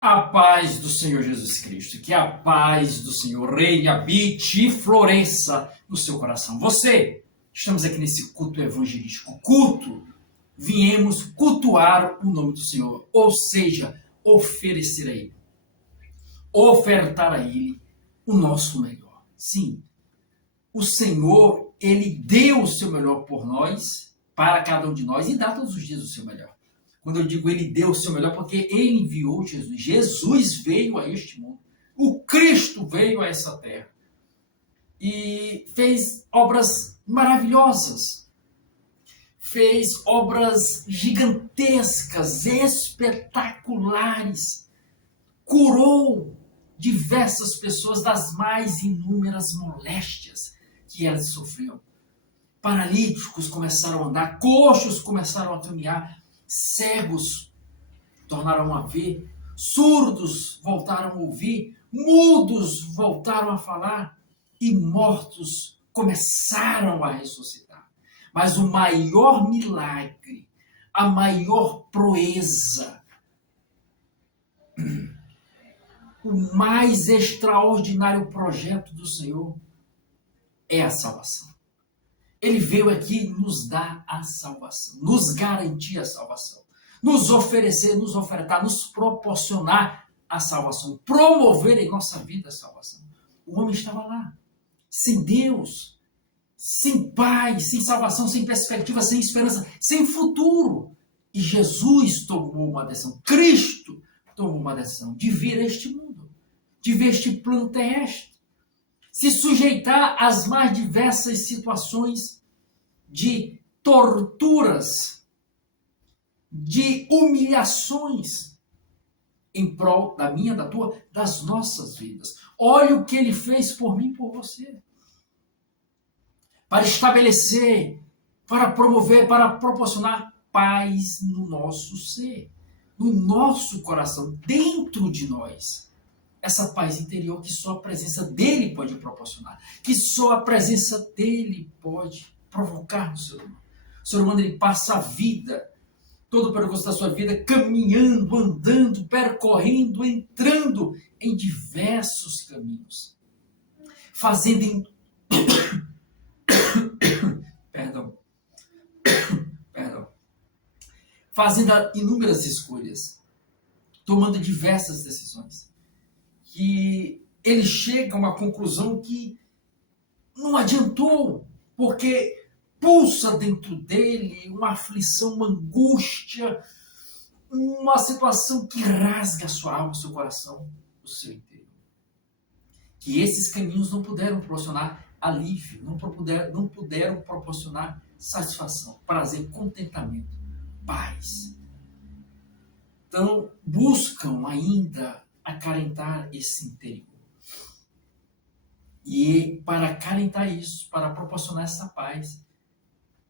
A paz do Senhor Jesus Cristo, que a paz do Senhor reine, habite e floresça no seu coração. Estamos aqui nesse culto evangelístico, viemos cultuar o nome do Senhor, ou seja, oferecer a Ele, ofertar a Ele o nosso melhor. Sim, o Senhor, Ele deu o seu melhor por nós, para cada um de nós, e dá todos os dias o seu melhor. Quando eu digo Ele deu o seu melhor, porque Ele enviou Jesus. Jesus veio a este mundo. O Cristo veio a essa terra. E fez obras maravilhosas. Fez obras gigantescas, espetaculares. Curou diversas pessoas das mais inúmeras moléstias que elas sofriam. Paralíticos começaram a andar, coxos começaram a caminhar, cegos tornaram a ver, surdos voltaram a ouvir, mudos voltaram a falar e mortos começaram a ressuscitar. Mas o maior milagre, a maior proeza, o mais extraordinário projeto do Senhor é a salvação. Ele veio aqui nos dar a salvação, nos garantir a salvação, nos oferecer, nos ofertar, nos proporcionar a salvação, promover em nossa vida a salvação. O homem estava lá, sem Deus, sem paz, sem salvação, sem perspectiva, sem esperança, sem futuro. E Jesus tomou uma decisão, Cristo tomou uma decisão de vir a este mundo, de ver este plano terrestre, se sujeitar às mais diversas situações de torturas, de humilhações, em prol da minha, da tua, das nossas vidas. Olha o que Ele fez por mim e por você. Para estabelecer, para promover, para proporcionar paz no nosso ser, no nosso coração, dentro de nós. Essa paz interior que só a presença dele pode proporcionar, que só a presença dele pode provocar no ser humano. O ser humano, ele passa a vida, todo o percurso da sua vida, caminhando, andando, percorrendo, entrando em diversos caminhos, fazendo fazendo inúmeras escolhas, tomando diversas decisões, que ele chega a uma conclusão que não adiantou, porque pulsa dentro dele uma aflição, uma angústia, uma situação que rasga a sua alma, o seu coração, o seu interior. Que esses caminhos não puderam proporcionar alívio, não puderam proporcionar satisfação, prazer, contentamento, paz. Então, buscam ainda acalentar esse interior. E para acalentar isso, para proporcionar essa paz,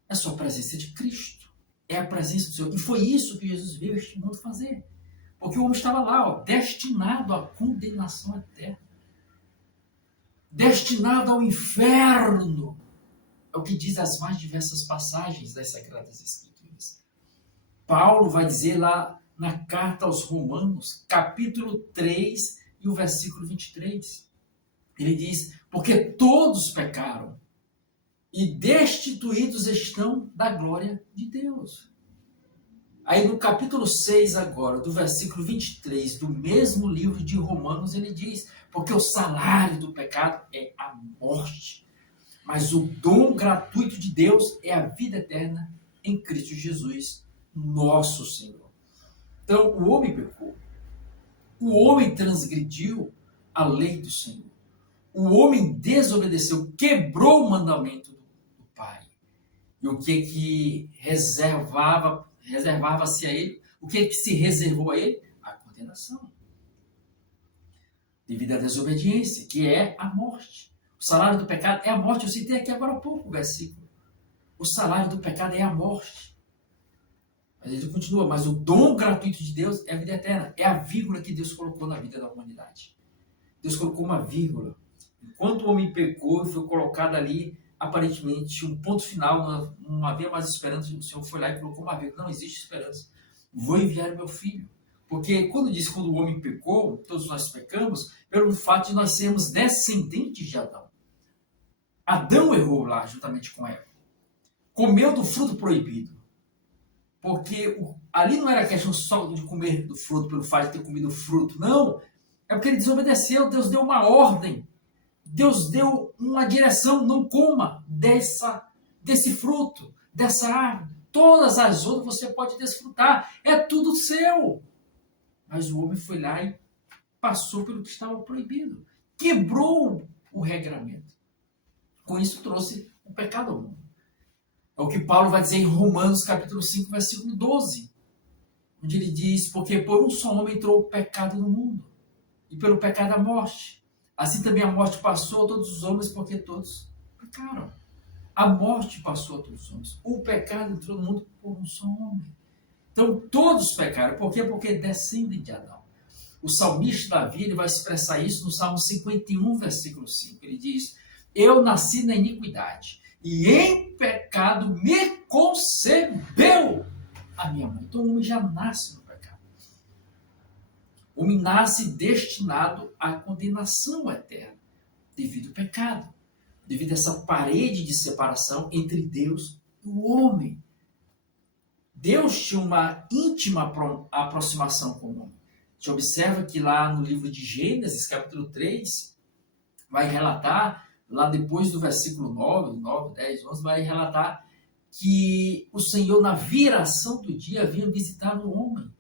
é só a presença de Cristo. É a presença do Senhor. E foi isso que Jesus veio a este mundo fazer. Porque o homem estava lá, destinado à condenação eterna. Destinado ao inferno. É o que diz as mais diversas passagens das Sagradas Escrituras. Paulo vai dizer lá na carta aos Romanos, capítulo 3 e o versículo 23. Ele diz, porque todos pecaram e destituídos estão da glória de Deus. Aí no capítulo 6 agora, do versículo 23, do mesmo livro de Romanos, ele diz, porque o salário do pecado é a morte, mas o dom gratuito de Deus é a vida eterna em Cristo Jesus, nosso Senhor. Então, o homem pecou. O homem transgrediu a lei do Senhor. O homem desobedeceu, quebrou o mandamento do Pai. E o que reservava-se a ele? O que se reservou a ele? A condenação. Devido à desobediência, que é a morte. O salário do pecado é a morte. Eu citei aqui agora há pouco o versículo. O salário do pecado é a morte. Mas ele continua, mas o dom gratuito de Deus é a vida eterna. É a vírgula que Deus colocou na vida da humanidade. Deus colocou uma vírgula. Enquanto o homem pecou e foi colocado ali, aparentemente, um ponto final, não havia mais esperança, o Senhor foi lá e colocou uma vírgula. Não existe esperança. Vou enviar meu filho. Porque quando o homem pecou, todos nós pecamos, pelo fato de nós sermos descendentes de Adão. Adão errou lá juntamente com Eva. Comeu do fruto proibido. Porque ali não era questão só de comer do fruto pelo fato de ter comido o fruto. Não. É porque ele desobedeceu. Deus deu uma ordem. Deus deu uma direção. Não coma desse fruto, dessa árvore. Todas as outras você pode desfrutar. É tudo seu. Mas o homem foi lá e passou pelo que estava proibido. Quebrou o regramento. Com isso trouxe o pecado ao mundo. É o que Paulo vai dizer em Romanos capítulo 5, versículo 12. Onde ele diz, porque por um só homem entrou o pecado no mundo. E pelo pecado a morte. Assim também a morte passou a todos os homens, porque todos pecaram. A morte passou a todos os homens. O pecado entrou no mundo por um só homem. Então todos pecaram. Por quê? Porque descendem de Adão. O salmista Davi ele vai expressar isso no Salmo 51, versículo 5. Ele diz, eu nasci na iniquidade, e em pecado me concebeu a minha mãe. Então o homem já nasce no pecado. O homem nasce destinado à condenação eterna, devido ao pecado, devido a essa parede de separação entre Deus e o homem. Deus tinha uma íntima aproximação com o homem. A gente observa que lá no livro de Gênesis, capítulo 3, vai relatar, lá depois do versículo 9, 10, 11, vai relatar que o Senhor, na viração do dia, vinha visitar o homem.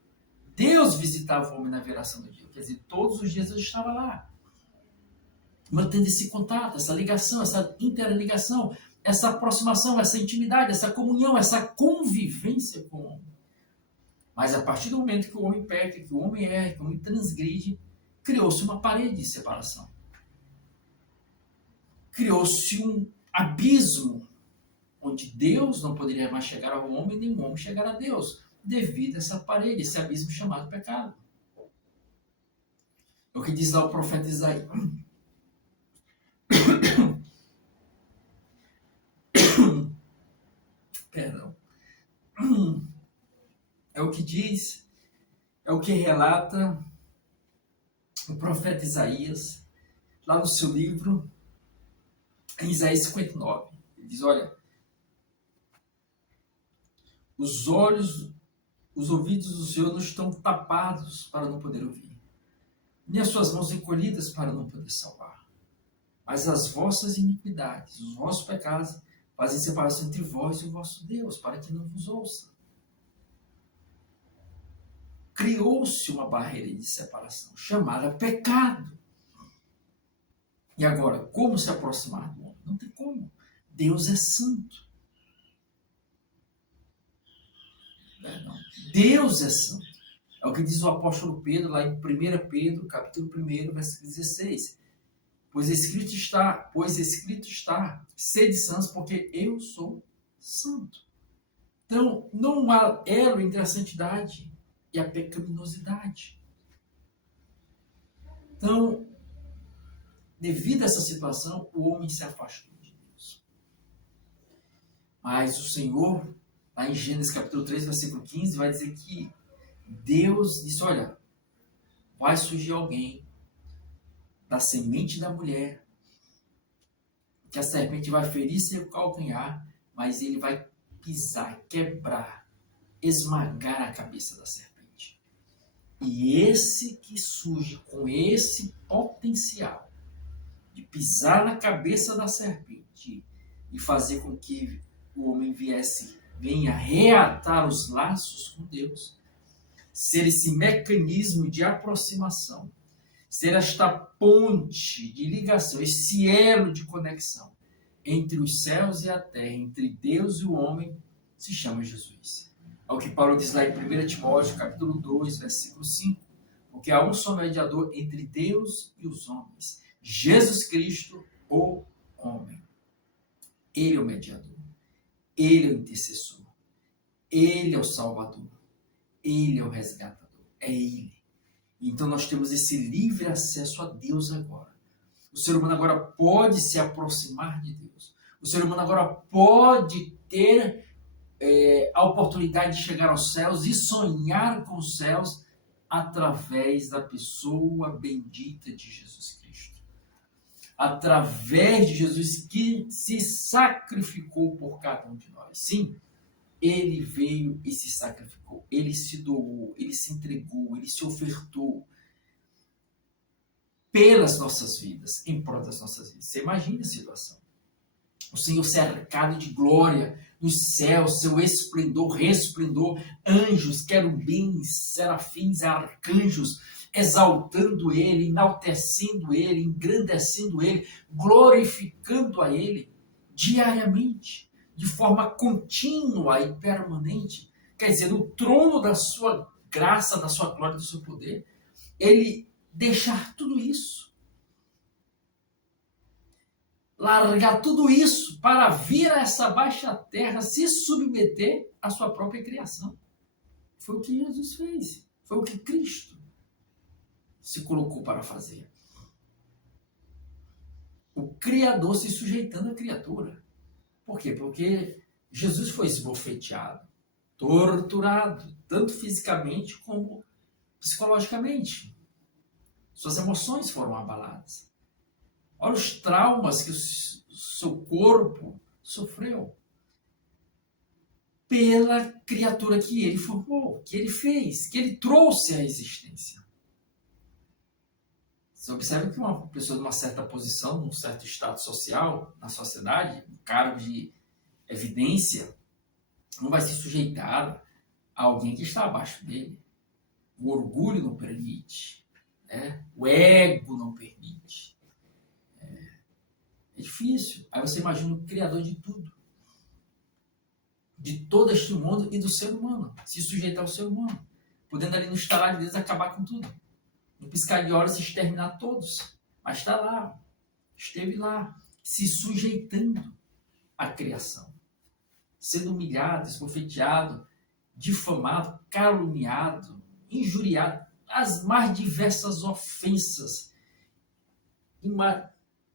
Deus visitava o homem na viração do dia. Quer dizer, todos os dias Deus estava lá, mantendo esse contato, essa ligação, essa interligação, essa aproximação, essa intimidade, essa comunhão, essa convivência com o homem. Mas a partir do momento que o homem peca, que o homem erra, que o homem transgride, criou-se uma parede de separação. Criou-se um abismo, onde Deus não poderia mais chegar ao homem, nem o homem chegar a Deus, devido a essa parede, esse abismo chamado pecado. É o que diz lá o profeta Isaías. Perdão. É o que diz, é o que relata o profeta Isaías, lá no seu livro, em Isaías 59. Ele diz, olha, os ouvidos do Senhor não estão tapados para não poder ouvir, nem as suas mãos encolhidas para não poder salvar. Mas as vossas iniquidades, os vossos pecados, fazem separação entre vós e o vosso Deus, para que não vos ouça. Criou-se uma barreira de separação, chamada pecado. E agora, como se aproximar do homem? Não tem como. Deus é santo. Não. Deus é santo. É o que diz o apóstolo Pedro, lá em 1 Pedro, capítulo 1, versículo 16. Pois escrito está, sede santos, porque eu sou santo. Então, não há elo entre a santidade e a pecaminosidade. Então, devido a essa situação, o homem se afastou de Deus. Mas o Senhor, lá em Gênesis capítulo 3, versículo 15, vai dizer que Deus disse, olha, vai surgir alguém da semente da mulher, que a serpente vai ferir seu calcanhar, mas ele vai pisar, quebrar, esmagar a cabeça da serpente. E esse que surge com esse potencial de pisar na cabeça da serpente e fazer com que o homem venha reatar os laços com Deus, ser esse mecanismo de aproximação, ser esta ponte de ligação, esse elo de conexão entre os céus e a terra, entre Deus e o homem, se chama Jesus. É o que Paulo diz lá em 1 Timóteo, capítulo 2, versículo 5, porque há um só mediador entre Deus e os homens, Jesus Cristo, o homem. Ele é o mediador, ele é o intercessor, ele é o salvador, ele é o resgatador, é ele. Então nós temos esse livre acesso a Deus agora. O ser humano agora pode se aproximar de Deus. O ser humano agora pode ter a oportunidade de chegar aos céus e sonhar com os céus através da pessoa bendita de Jesus Cristo. Através de Jesus que se sacrificou por cada um de nós. Sim, ele veio e se sacrificou. Ele se doou, ele se entregou, ele se ofertou pelas nossas vidas, em prol das nossas vidas. Você imagina a situação. O Senhor cercado de glória, nos céus, seu esplendor, resplendor, anjos, querubins, serafins, arcanjos, exaltando ele, enaltecendo ele, engrandecendo ele, glorificando a ele diariamente, de forma contínua e permanente. Quer dizer, no trono da sua graça, da sua glória, do seu poder, ele deixar tudo isso, largar tudo isso para vir a essa baixa terra, se submeter à sua própria criação. Foi o que Jesus fez. Foi o que Cristo se colocou para fazer. O Criador se sujeitando à criatura. Por quê? Porque Jesus foi esbofeteado, torturado, tanto fisicamente como psicologicamente. Suas emoções foram abaladas. Olha os traumas que o seu corpo sofreu pela criatura que ele formou, que ele fez, que ele trouxe à existência. Você observa que uma pessoa de uma certa posição, num certo status social na sociedade, um cargo de evidência, não vai se sujeitar a alguém que está abaixo dele. O orgulho não permite, né? O ego não permite. É difícil. Aí você imagina o Criador de tudo, de todo este mundo e do ser humano, se sujeitar ao ser humano, podendo ali no estalar de Deus acabar com tudo, no piscar de olhos exterminar todos, mas está lá, esteve lá, se sujeitando à criação, sendo humilhado, esbofeteado, difamado, caluniado, injuriado, as mais diversas ofensas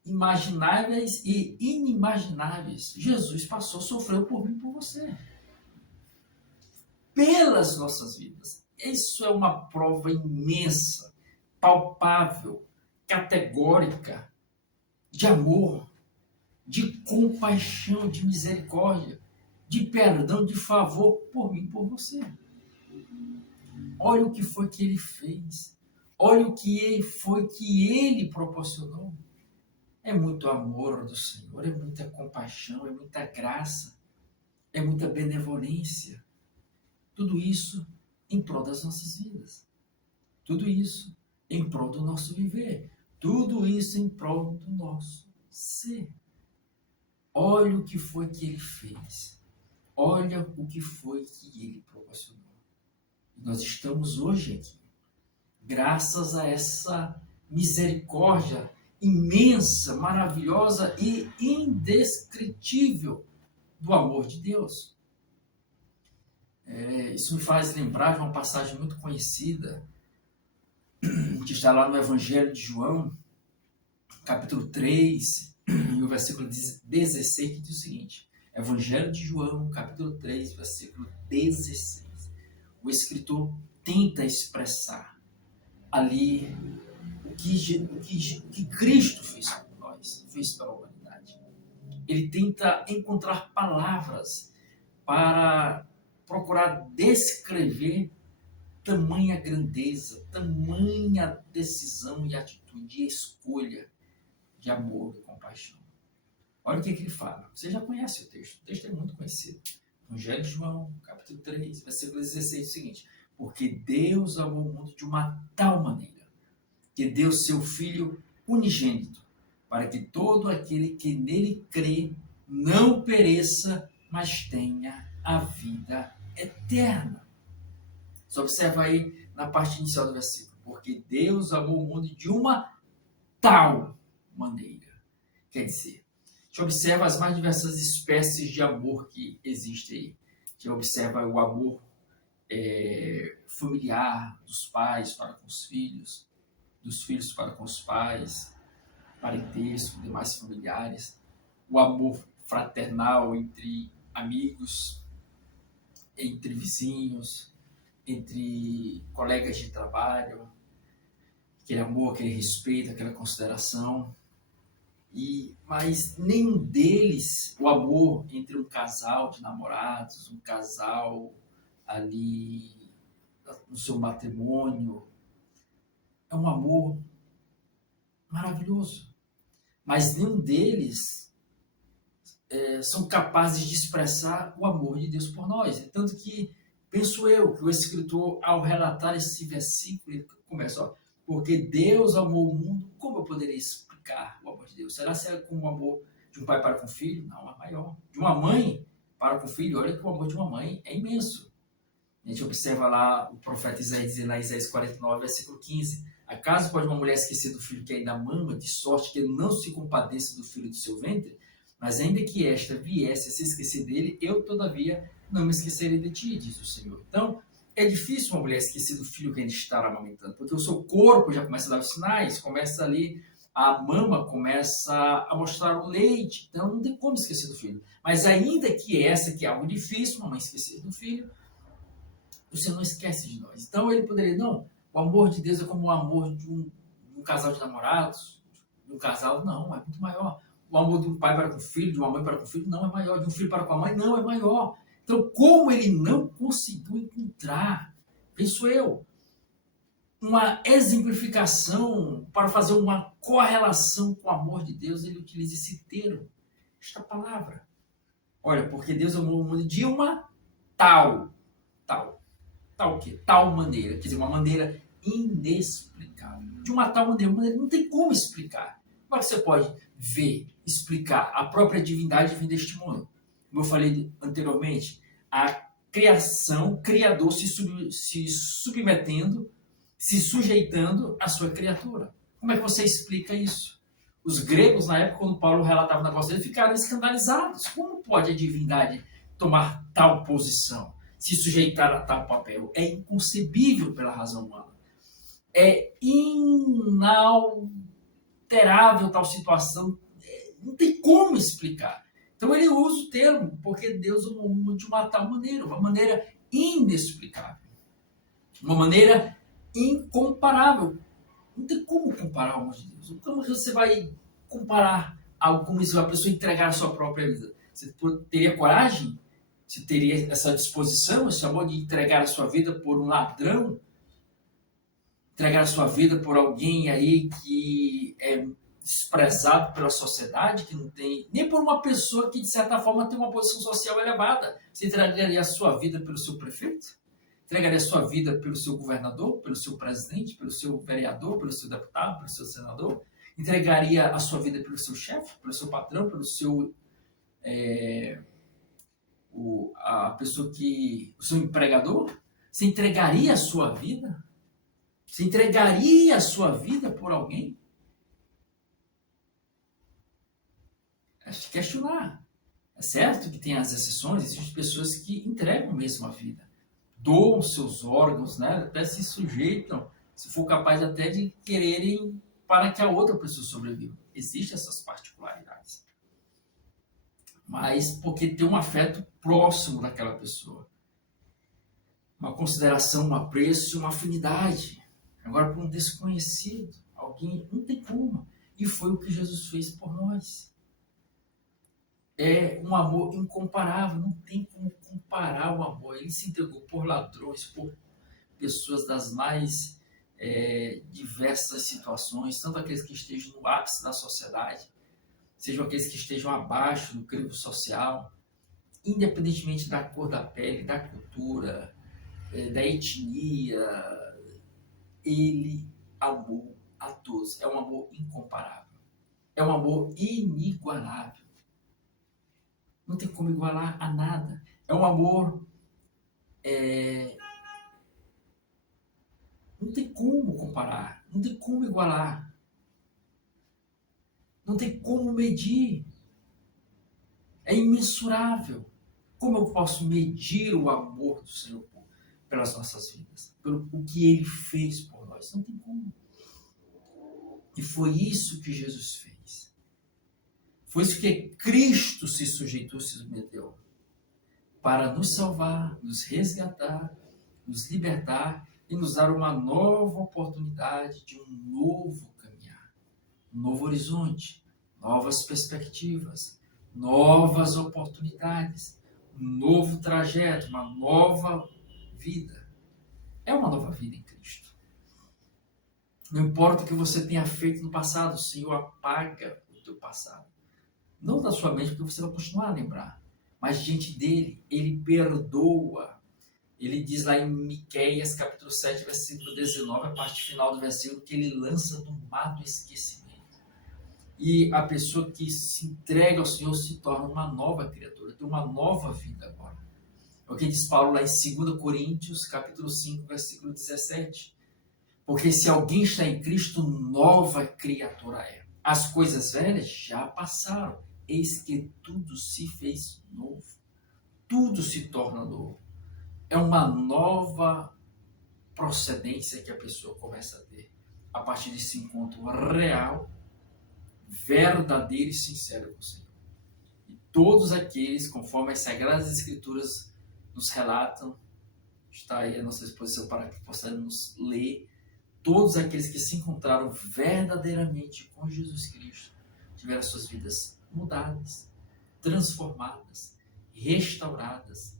imagináveis e inimagináveis. Jesus passou, sofreu por mim e por você. Pelas nossas vidas. Isso é uma prova imensa, palpável, categórica, de amor, de compaixão, de misericórdia, de perdão, de favor por mim e por você. Olha o que foi que ele fez. Olha o que foi que ele proporcionou. É muito amor do Senhor, é muita compaixão, é muita graça, é muita benevolência. Tudo isso em prol das nossas vidas. Tudo isso em prol do nosso viver. Tudo isso em prol do nosso ser. Olha o que foi que ele fez. Olha o que foi que ele proporcionou. E nós estamos hoje aqui, graças a essa misericórdia imensa, maravilhosa e indescritível do amor de Deus. Isso me faz lembrar de uma passagem muito conhecida, que está lá no Evangelho de João, capítulo 3, e o versículo 16, que diz o seguinte: Evangelho de João, capítulo 3, versículo 16. O escritor tenta expressar ali o que Cristo fez por nós, fez pela humanidade. Ele tenta encontrar palavras para procurar descrever tamanha grandeza, tamanha decisão e atitude, e escolha de amor e compaixão. Olha o que ele fala. Você já conhece o texto é muito conhecido. Evangelho de João, capítulo 3, versículo 16, é o seguinte: porque Deus amou o mundo de uma tal maneira que deu seu Filho unigênito, para que todo aquele que nele crê não pereça, mas tenha a vida eterna. Você observa aí na parte inicial do versículo: porque Deus amou o mundo de uma tal maneira. Quer dizer, a gente observa as mais diversas espécies de amor que existem aí. A gente observa o amor familiar dos pais para com os filhos, dos filhos para com os pais, parentesco, demais familiares, o amor fraternal entre amigos, entre vizinhos, entre colegas de trabalho, aquele amor, aquele respeito, aquela consideração. Mas nenhum deles, o amor entre um casal de namorados, um casal ali no seu matrimônio, é um amor maravilhoso. Mas nenhum deles são capazes de expressar o amor de Deus por nós. Tanto que, penso eu, que o escritor, ao relatar esse versículo, ele começa, ó, porque Deus amou o mundo, como eu poderia explicar o amor de Deus? Será que é como o amor de um pai para com o filho? Não, é maior. De uma mãe para com o filho, olha que o amor de uma mãe é imenso. A gente observa lá o profeta Isaías dizer lá em Isaías 49, versículo 15, acaso pode uma mulher esquecer do filho que ainda mama, de sorte que ele não se compadeça do filho do seu ventre? Mas ainda que esta viesse a se esquecer dele, eu todavia não me esquecerei de ti, diz o Senhor. Então, é difícil uma mulher esquecer do filho que ainda está amamentando, porque o seu corpo já começa a dar os sinais, começa ali, a mama começa a mostrar o leite, então não tem como esquecer do filho. Mas ainda que essa que é algo difícil, uma mãe esquecer do filho, o Senhor não esquece de nós. Então ele poderia, não, o amor de Deus é como o amor de um casal de namorados, de um casal, não, é muito maior. O amor de um pai para com o filho, de uma mãe para com o filho, não é maior. De um filho para com a mãe, não é maior. Então, como ele não conseguiu encontrar, penso eu, uma exemplificação para fazer uma correlação com o amor de Deus, ele utiliza esse termo, esta palavra. Olha, porque Deus amou o mundo de uma tal o quê? Tal maneira, quer dizer, uma maneira inexplicável. De uma tal maneira, não tem como explicar. Como é que você pode ver, explicar a própria divindade vindo deste mundo? Como eu falei anteriormente, a criação, o Criador se submetendo, se sujeitando à sua criatura. Como é que você explica isso? Os gregos, na época, quando Paulo relatava o negócio dele, ficaram escandalizados. Como pode a divindade tomar tal posição? Se sujeitar a tal papel? É inconcebível pela razão humana. É inalterável tal situação. Não tem como explicar. Então ele usa o termo, porque Deus amou o mundo de uma tal maneira, uma maneira inexplicável. Uma maneira incomparável. Não tem como comparar o amor de Deus. Como você vai comparar algo como isso, a pessoa entregar a sua própria vida? Você teria coragem? Você teria essa disposição, esse amor de entregar a sua vida por um ladrão? Entregar a sua vida por alguém aí que é desprezado pela sociedade, que não tem... Nem por uma pessoa que, de certa forma, tem uma posição social elevada. Você entregaria a sua vida pelo seu prefeito? Entregaria a sua vida pelo seu governador, pelo seu presidente, pelo seu vereador, pelo seu deputado, pelo seu senador? Entregaria a sua vida pelo seu chefe, pelo seu patrão, pelo seu... a pessoa que... o seu empregador? Você entregaria a sua vida? Você entregaria a sua vida por alguém? É de questionar. É certo que tem as exceções, existem pessoas que entregam mesmo a vida, doam seus órgãos, né? Até se sujeitam, se for capaz até de quererem para que a outra pessoa sobreviva. Existem essas particularidades. Mas porque tem um afeto próximo daquela pessoa. Uma consideração, um apreço, uma afinidade. Agora, para um desconhecido, alguém, não tem como. E foi o que Jesus fez por nós. É um amor incomparável, não tem como comparar o amor. Ele se entregou por ladrões, por pessoas das mais diversas situações, tanto aqueles que estejam no ápice da sociedade, sejam aqueles que estejam abaixo do crivo social, independentemente da cor da pele, da cultura, da etnia, ele amou a todos. É um amor incomparável. É um amor inigualável. Não tem como igualar a nada. É um amor... não tem como comparar. Não tem como igualar. Não tem como medir. É imensurável. Como eu posso medir o amor do Senhor pelas nossas vidas? Pelo o que Ele fez por nós? Não tem como. E foi isso que Jesus fez. Foi isso que Cristo se sujeitou, se submeteu. Para nos salvar, nos resgatar, nos libertar e nos dar uma nova oportunidade de um novo caminhar, um novo horizonte, novas perspectivas, novas oportunidades, um novo trajeto, uma nova vida. É uma nova vida em Cristo. Não importa o que você tenha feito no passado, o Senhor apaga o teu passado. Não da sua mente, porque você vai continuar a lembrar. Mas diante dele, ele perdoa. Ele diz lá em Miqueias, capítulo 7, versículo 19, a parte final do versículo, que ele lança no mar do esquecimento. E a pessoa que se entrega ao Senhor se torna uma nova criatura, tem uma nova vida agora. É o que diz Paulo lá em 2 Coríntios, capítulo 5, versículo 17. Porque se alguém está em Cristo, nova criatura é. As coisas velhas já passaram, eis que tudo se fez novo. Tudo se torna novo. É uma nova procedência que a pessoa começa a ter a partir desse encontro real, verdadeiro e sincero com o Senhor. E todos aqueles, conforme as Sagradas Escrituras nos relatam, está aí a nossa exposição para que possamos ler, todos aqueles que se encontraram verdadeiramente com Jesus Cristo tiveram suas vidas mudadas, transformadas, restauradas,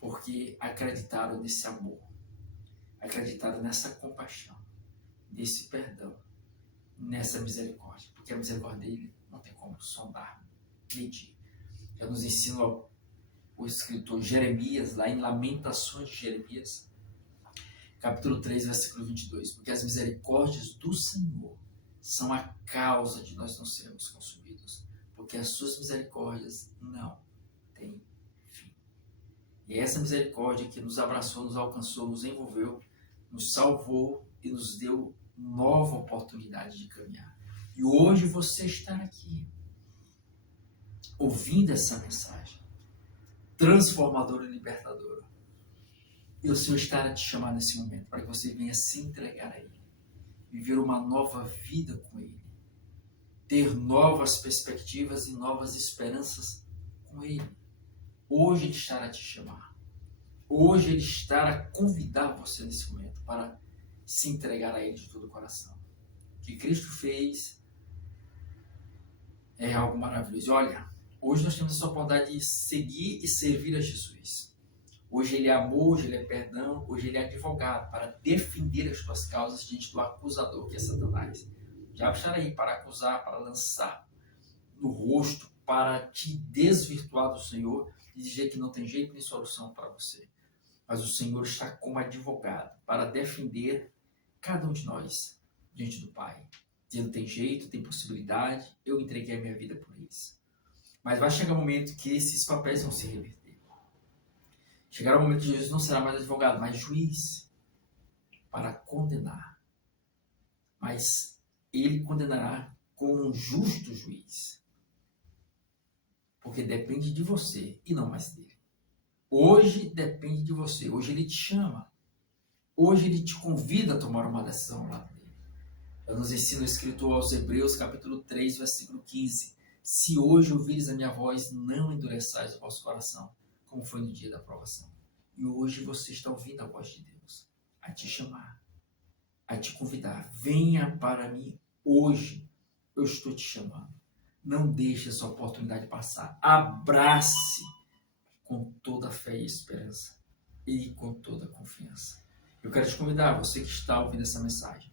porque acreditaram nesse amor, acreditaram nessa compaixão, nesse perdão, nessa misericórdia, porque a misericórdia dele não tem como sondar, medir. Já nos ensina o escritor Jeremias, lá em Lamentações de Jeremias, capítulo 3, versículo 22, porque as misericórdias do Senhor são a causa de nós não sermos consumidos, porque as suas misericórdias não têm fim. E é essa misericórdia que nos abraçou, nos alcançou, nos envolveu, nos salvou e nos deu nova oportunidade de caminhar. E hoje você está aqui, ouvindo essa mensagem transformadora e libertadora. E o Senhor está a te chamar nesse momento para que você venha se entregar a Ele, viver uma nova vida com Ele, ter novas perspectivas e novas esperanças com Ele. Hoje Ele está a te chamar. Hoje Ele está a convidar você nesse momento para se entregar a Ele de todo o coração. O que Cristo fez é algo maravilhoso. E olha, hoje nós temos essa oportunidade de seguir e servir a Jesus. Hoje Ele é amor, hoje Ele é perdão, hoje Ele é advogado para defender as tuas causas diante do acusador, que é Satanás. O diabo estará aí para acusar, para lançar no rosto, para te desvirtuar do Senhor e dizer que não tem jeito nem solução para você. Mas o Senhor está como advogado para defender cada um de nós diante do Pai. Dizendo, tem jeito, tem possibilidade, eu entreguei a minha vida por eles. Mas vai chegar um momento que esses papéis vão se reverter. Chegará o momento que Jesus não será mais advogado, mas juiz para condenar. Mas Ele condenará como um justo juiz. Porque depende de você e não mais dele. Hoje depende de você. Hoje Ele te chama. Hoje Ele te convida a tomar uma decisão ao lado dele. Eu nos ensino o escritor aos Hebreus, capítulo 3, versículo 15. Se hoje ouvires a minha voz, não endureçais o vosso coração, como foi no dia da provação. E hoje você está ouvindo a voz de Deus a te chamar, a te convidar. Venha para mim hoje. Eu estou te chamando. Não deixe essa oportunidade passar. Abrace com toda a fé e esperança e com toda a confiança. Eu quero te convidar, você que está ouvindo essa mensagem,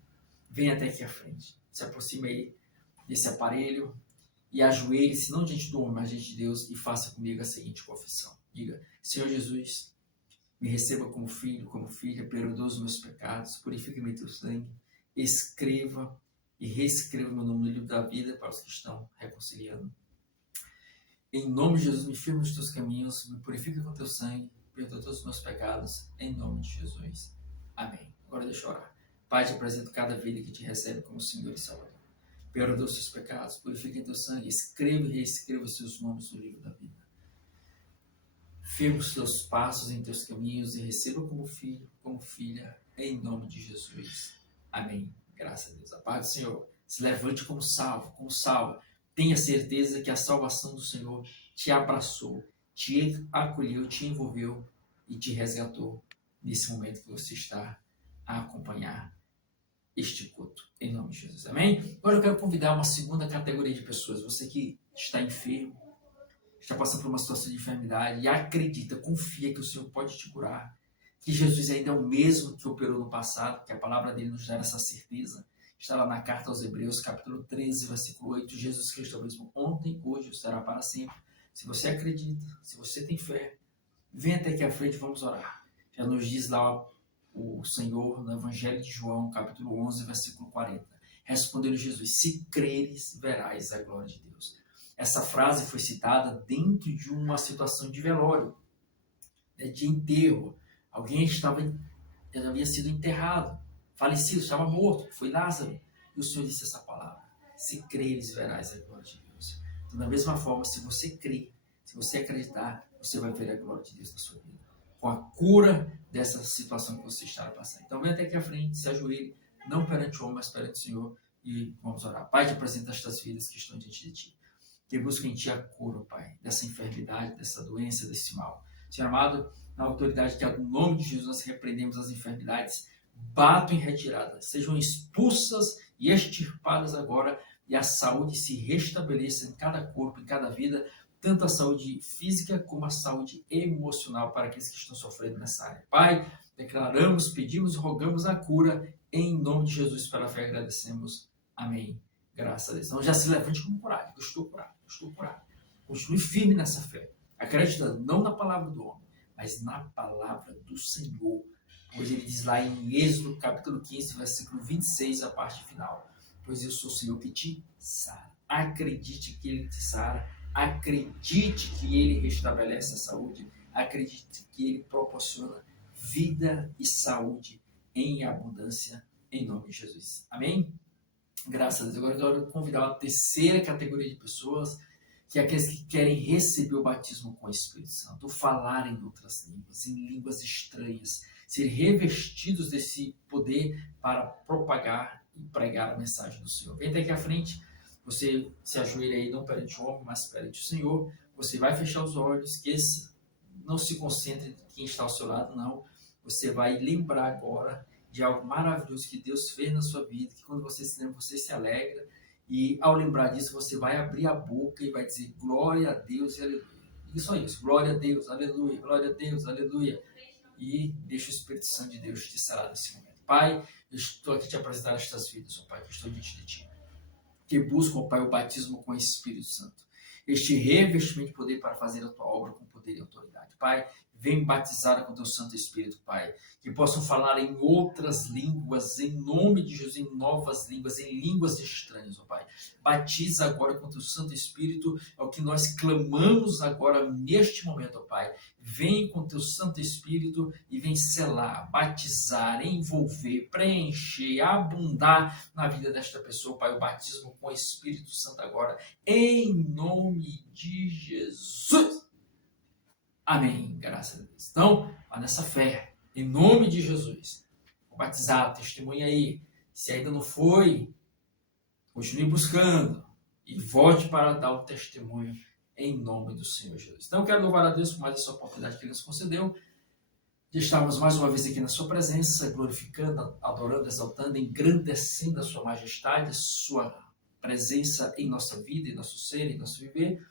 venha até aqui à frente. Se aproxime aí desse aparelho e ajoelhe-se, não diante do homem, mas diante de Deus, e faça comigo a seguinte confissão. Diga, Senhor Jesus, me receba como filho, como filha, perdoa os meus pecados, purifique-me teu sangue, escreva e reescreva meu nome no livro da vida para os que estão reconciliando. Em nome de Jesus, me firme nos teus caminhos, me purifica com teu sangue, perdoa todos os meus pecados, em nome de Jesus. Amém. Agora deixa eu orar. Pai, te apresento cada vida que te recebe como Senhor e Salvador. Perdoa os seus pecados, purifica em teu sangue, escreva e reescreva os seus nomes no livro da vida. Firma os teus passos em teus caminhos e receba como filho, como filha, em nome de Jesus. Amém. Graças a Deus. A paz do Senhor. Se levante como salvo, como salva. Tenha certeza que a salvação do Senhor te abraçou, te acolheu, te envolveu e te resgatou nesse momento que você está a acompanhar este culto, em nome de Jesus, amém? Agora eu quero convidar uma segunda categoria de pessoas, você que está enfermo, está passando por uma situação de enfermidade e acredita, confia que o Senhor pode te curar, que Jesus ainda é o mesmo que operou no passado, que a palavra dele nos dá essa certeza. Está lá na carta aos Hebreus, capítulo 13, versículo 8, Jesus Cristo é o mesmo ontem, hoje e será para sempre. Se você acredita, se você tem fé, vem até aqui à frente, vamos orar. Já nos diz lá o Senhor no Evangelho de João, capítulo 11, versículo 40. Respondeu Jesus, se creres, verás a glória de Deus. Essa frase foi citada dentro de uma situação de velório, de enterro. Alguém havia sido enterrado, falecido, estava morto, foi Lázaro. E o Senhor disse essa palavra, se creres, verás a glória de Deus. Então, da mesma forma, se você crer, se você acreditar, você vai ver a glória de Deus na sua vida, com a cura dessa situação que você está passando. Então, vem até aqui à frente, se ajoelhe, não perante o homem, mas perante o Senhor, e vamos orar. Pai, te apresento estas vidas que estão diante de Ti, que buscam em Ti a cura, Pai, dessa enfermidade, dessa doença, desse mal. Senhor amado, na autoridade que há no nome de Jesus, nós repreendemos as enfermidades, batam em retirada, sejam expulsas e extirpadas agora, e a saúde se restabeleça em cada corpo, em cada vida, tanto a saúde física como a saúde emocional para aqueles que estão sofrendo nessa área. Pai, declaramos, pedimos e rogamos a cura em nome de Jesus, pela fé agradecemos. Amém. Graças a Deus. Então já se levante com coragem. Eu estou curado, eu estou curado. Continue firme nessa fé, acreditando não na palavra do homem, mas na palavra do Senhor. Pois ele diz lá em Êxodo, capítulo 15, versículo 26, a parte final. Pois eu sou o Senhor que te sara. Acredite que ele te sara. Acredite que ele restabelece a saúde. Acredite que ele proporciona vida e saúde em abundância, em nome de Jesus. Amém? Graças a Deus. Agora eu quero convidar uma terceira categoria de pessoas, que é aqueles que querem receber o batismo com o Espírito Santo, ou falar em outras línguas, em línguas estranhas, ser revestidos desse poder para propagar e pregar a mensagem do Senhor. Vem até aqui à frente, você se ajoelha aí, não perante o homem, mas perante o Senhor. Você vai fechar os olhos, esqueça, não se concentre em quem está ao seu lado, não. Você vai lembrar agora de algo maravilhoso que Deus fez na sua vida, que quando você se lembra, você se alegra, e ao lembrar disso, você vai abrir a boca e vai dizer glória a Deus e aleluia. Isso é isso, glória a Deus, aleluia, glória a Deus, aleluia. E deixa o Espírito Santo de Deus te sarar nesse momento. Pai, eu estou aqui te apresentar estas vidas, ó Pai, que estou diante de Ti, que buscam, ó Pai, o batismo com o Espírito Santo, este revestimento de poder para fazer a Tua obra com poder e autoridade. Pai, vem batizada com Teu Santo Espírito, Pai, que possam falar em outras línguas, em nome de Jesus, em novas línguas, em línguas estranhas, ó Pai. Batiza agora com Teu Santo Espírito, é o que nós clamamos agora neste momento, ó Pai. Vem com Teu Santo Espírito e vem selar, batizar, envolver, preencher, abundar na vida desta pessoa, Pai, o batismo com o Espírito Santo agora, em nome de Jesus. Amém, graças a Deus. Então, vá nessa fé, em nome de Jesus. Vou batizar, testemunha aí. Se ainda não foi, continue buscando e volte para dar o testemunho em nome do Senhor Jesus. Então, eu quero louvar a Deus por mais essa oportunidade que Ele nos concedeu de estarmos mais uma vez aqui na sua presença, glorificando, adorando, exaltando, engrandecendo a sua majestade, a sua presença em nossa vida, em nosso ser, em nosso viver,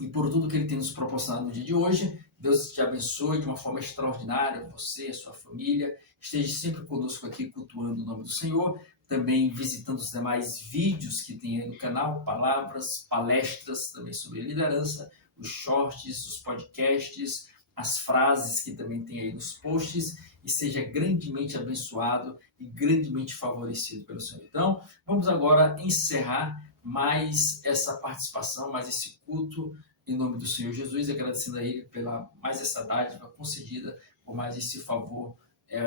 e por tudo que Ele tem nos proporcionado no dia de hoje. Deus te abençoe de uma forma extraordinária, você, a sua família, esteja sempre conosco aqui, cultuando o nome do Senhor, também visitando os demais vídeos que tem aí no canal, palavras, palestras também sobre liderança, os shorts, os podcasts, as frases que também tem aí nos posts, e seja grandemente abençoado e grandemente favorecido pelo Senhor. Então, vamos agora encerrar mais essa participação, mais esse culto, em nome do Senhor Jesus, agradecendo a Ele pela mais essa dádiva concedida, por mais esse favor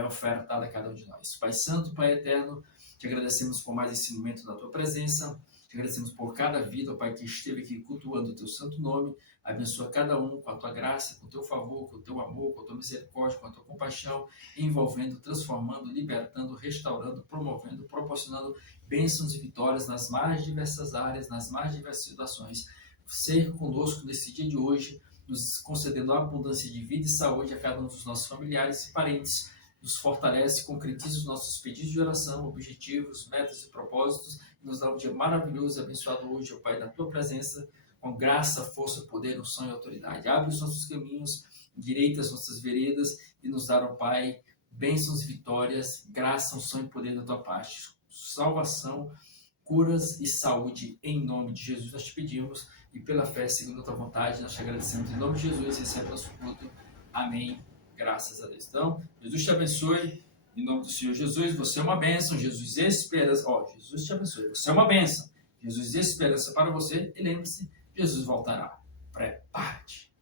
ofertado a cada um de nós. Pai Santo, Pai Eterno, te agradecemos por mais esse momento da Tua presença, te agradecemos por cada vida, Pai, que esteve aqui cultuando o Teu santo nome. Abençoa cada um com a Tua graça, com o Teu favor, com o Teu amor, com a Tua misericórdia, com a Tua compaixão, envolvendo, transformando, libertando, restaurando, promovendo, proporcionando bênçãos e vitórias nas mais diversas áreas, nas mais diversas situações. Ser conosco nesse dia de hoje, nos concedendo abundância de vida e saúde a cada um dos nossos familiares e parentes, nos fortalece, concretiza os nossos pedidos de oração, objetivos, metas e propósitos, e nos dá um dia maravilhoso e abençoado hoje, ó Pai, na Tua presença, com graça, força, poder, unção e autoridade. Abre os nossos caminhos, endireita as nossas veredas e nos dá, ó Pai, bênçãos e vitórias, graça, unção e poder da Tua parte, salvação, curas e saúde, em nome de Jesus nós te pedimos, e pela fé, segundo a Tua vontade, nós te agradecemos, em nome de Jesus, recebe nosso culto, amém, graças a Deus. Então, Jesus te abençoe, em nome do Senhor Jesus, você é uma bênção, Jesus esperança, Jesus te abençoe, você é uma bênção, Jesus esperança para você, e lembre-se, Jesus voltará, prepare-te.